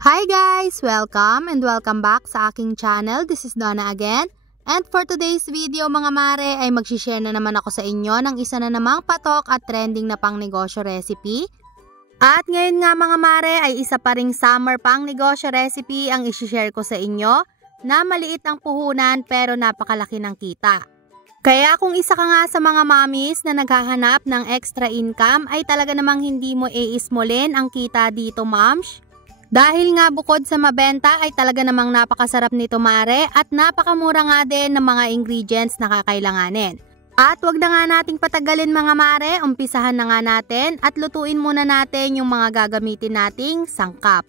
Hi guys! Welcome and welcome back sa aking channel. This is Donna again. And for today's video mga mare ay magsishare na naman ako sa inyo ng isa na namang patok at trending na pangnegosyo recipe. At ngayon nga mga mare ay isa pa ring summer pangnegosyo recipe ang isishare ko sa inyo na maliit ang puhunan pero napakalaki ng kita. Kaya kung isa ka nga sa mga mommies na naghahanap ng extra income ay talaga namang hindi mo iismolin ang kita dito moms. Dahil nga bukod sa mabenta ay talaga namang napakasarap nito mare at napakamura nga din ng mga ingredients na kakailanganin. At wag na nga nating patagalin mga mare, umpisahan na nga natin at lutuin muna natin yung mga gagamitin nating sangkap.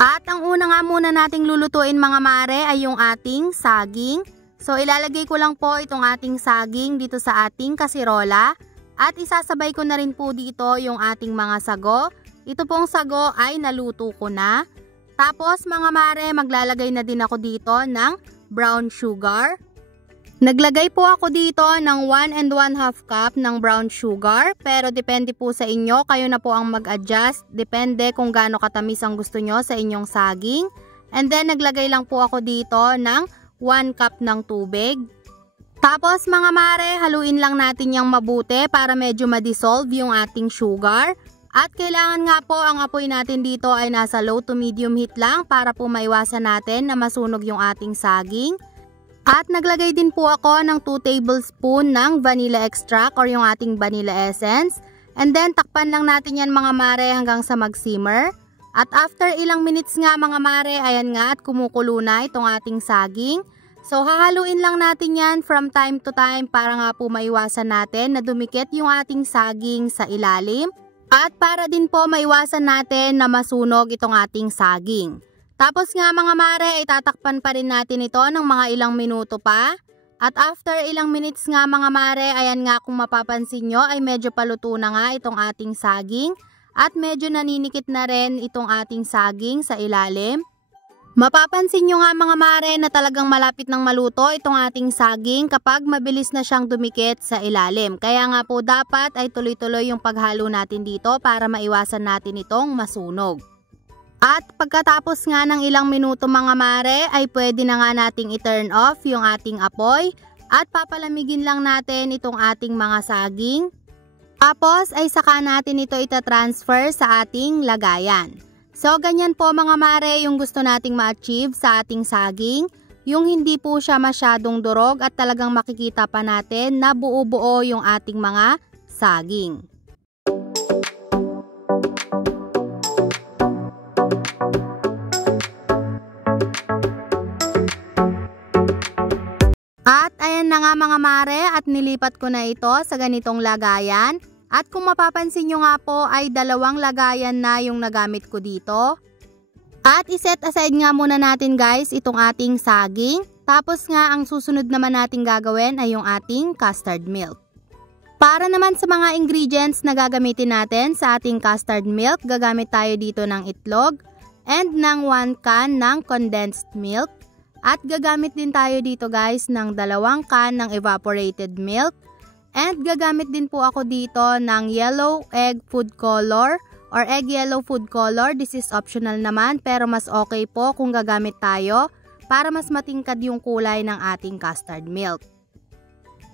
At ang una nga muna nating lulutuin mga mare ay yung ating saging. So ilalagay ko lang po itong ating saging dito sa ating kasirola at isasabay ko na rin po dito yung ating mga sago. Ito pong sago ay naluto ko na. Tapos mga mare, maglalagay na din ako dito ng brown sugar. Naglagay po ako dito ng 1 1/2 cup ng brown sugar. Pero depende po sa inyo, kayo na po ang mag-adjust. Depende kung gaano katamis ang gusto nyo sa inyong saging. And then naglagay lang po ako dito ng 1 cup ng tubig. Tapos mga mare, haluin lang natin yung mabuti para medyo ma-dissolve yung ating sugar. At kailangan nga po ang apoy natin dito ay nasa low to medium heat lang para po maiwasan natin na masunog yung ating saging. At naglagay din po ako ng 2 tablespoon ng vanilla extract or yung ating vanilla essence. And then takpan lang natin yan mga mare hanggang sa mag-simmer. At after ilang minutes nga mga mare, ayan nga at kumukulo na itong ating saging. So hahaluin lang natin yan from time to time para nga po maiwasan natin na dumikit yung ating saging sa ilalim. At para din po maiwasan natin na masunog itong ating saging. Tapos nga mga mare, itatakpan pa rin natin ito ng mga ilang minuto pa. At after ilang minutes nga mga mare, ayan nga kung mapapansin nyo ay medyo paluto na nga itong ating saging. At medyo naninikit na rin itong ating saging sa ilalim. Mapapansin nyo nga mga mare na talagang malapit ng maluto itong ating saging kapag mabilis na siyang dumikit sa ilalim. Kaya nga po dapat ay tuloy-tuloy yung paghalo natin dito para maiwasan natin itong masunog. At pagkatapos nga ng ilang minuto mga mare ay pwede na nga nating i-turn off yung ating apoy at papalamigin lang natin itong ating mga saging. Tapos ay saka natin ito itatransfer sa ating lagayan. So, ganyan po mga mare yung gusto nating ma-achieve sa ating saging. Yung hindi po siya masyadong durog at talagang makikita pa natin na buo-buo yung ating mga saging. At ayan na nga mga mare at nilipat ko na ito sa ganitong lagayan. At kung mapapansin nyo nga po ay 2 lagayan na yung nagamit ko dito. At iset aside nga muna natin guys itong ating saging. Tapos nga ang susunod naman natin gagawin ay yung ating custard milk. Para naman sa mga ingredients na gagamitin natin sa ating custard milk, gagamit tayo dito ng itlog and ng 1 can ng condensed milk. At gagamit din tayo dito guys ng 2 can ng evaporated milk. And gagamit din po ako dito ng yellow egg food color or egg yellow food color. This is optional naman pero mas okay po kung gagamit tayo para mas matingkad yung kulay ng ating custard milk.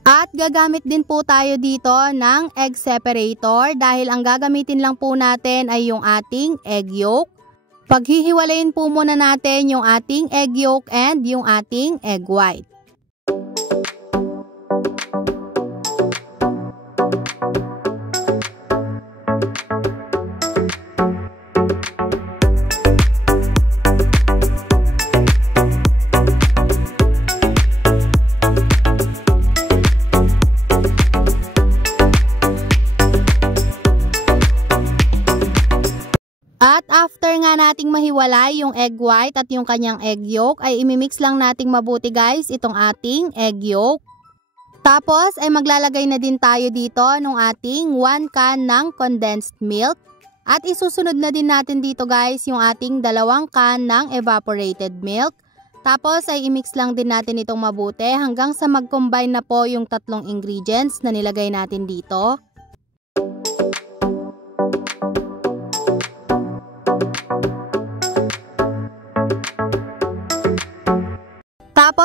At gagamit din po tayo dito ng egg separator dahil ang gagamitin lang po natin ay yung ating egg yolk. Paghihiwalayin po muna natin yung ating egg yolk and yung ating egg white. At after nga nating mahiwalay yung egg white at yung kanyang egg yolk ay imimix lang nating mabuti guys itong ating egg yolk. Tapos ay maglalagay na din tayo dito ng ating 1 can ng condensed milk. At isusunod na din natin dito guys yung ating 2 can ng evaporated milk. Tapos ay imix lang din natin itong mabuti hanggang sa mag-combine na po yung 3 ingredients na nilagay natin dito.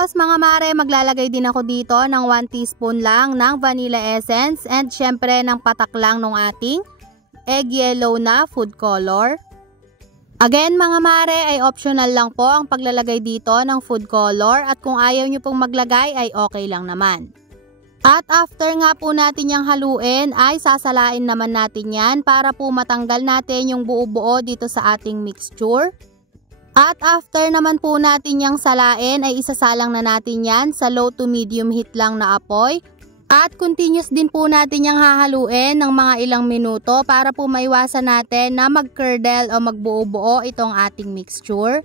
Tapos mga mare, maglalagay din ako dito ng 1 teaspoon lang ng vanilla essence and syempre ng patak lang ng ating egg yellow na food color. Again mga mare, ay optional lang po ang paglalagay dito ng food color at kung ayaw nyo pong maglagay ay okay lang naman. At after nga po natin yung haluin ay sasalain naman natin yan para po matanggal natin yung buo-buo dito sa ating mixture. At after naman po natin yung salain ay isasalang na natin yan sa low to medium heat lang na apoy. At continuous din po natin yung hahaluin ng mga ilang minuto para po maiwasan natin na mag-curdle o magbuo-buo itong ating mixture.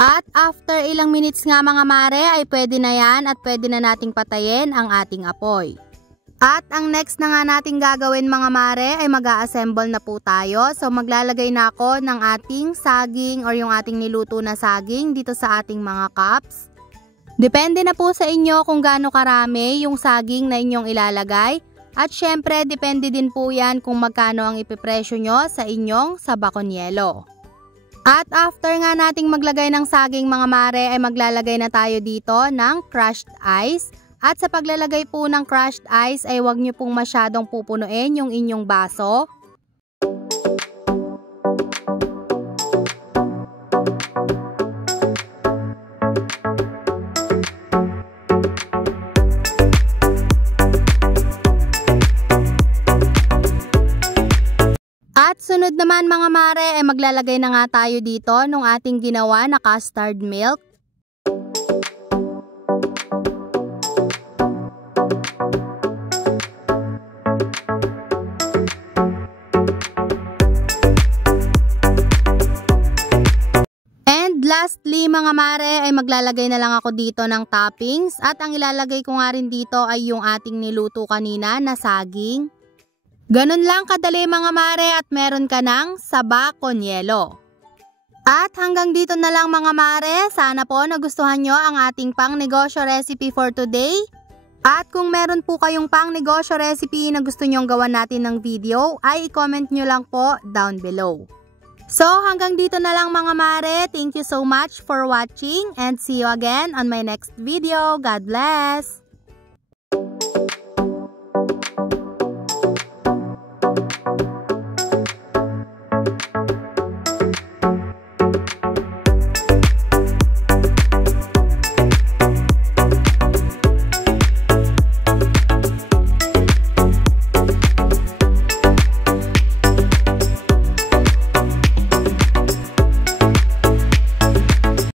At after ilang minutes nga mga mare ay pwede na yan at pwede na nating patayin ang ating apoy. At ang next na nga nating gagawin mga mare ay mag-a-assemble na po tayo. So maglalagay na ako ng ating saging or yung ating niluto na saging dito sa ating mga cups. Depende na po sa inyo kung gaano karami yung saging na inyong ilalagay. At syempre depende din po yan kung magkano ang ipipresyo nyo sa inyong sabakonyelo. At after nga nating maglagay ng saging mga mare ay maglalagay na tayo dito ng crushed ice. At sa paglalagay po ng crushed ice ay huwag nyo pong masyadong pupunuin yung inyong baso. At sunod naman mga mare ay maglalagay na nga tayo dito ng ating ginawa na custard milk. Lastly mga mare ay maglalagay na lang ako dito ng toppings at ang ilalagay ko nga rin dito ay yung ating niluto kanina na saging. Ganun lang kadali mga mare at meron ka ng saba con yelo. At hanggang dito na lang mga mare, sana po nagustuhan nyo ang ating pang negosyo recipe for today. At kung meron po kayong pang negosyo recipe na gusto nyong gawan natin ng video ay i-comment nyo lang po down below. So hanggang dito na lang mga mare, thank you so much for watching and see you again on my next video. God bless!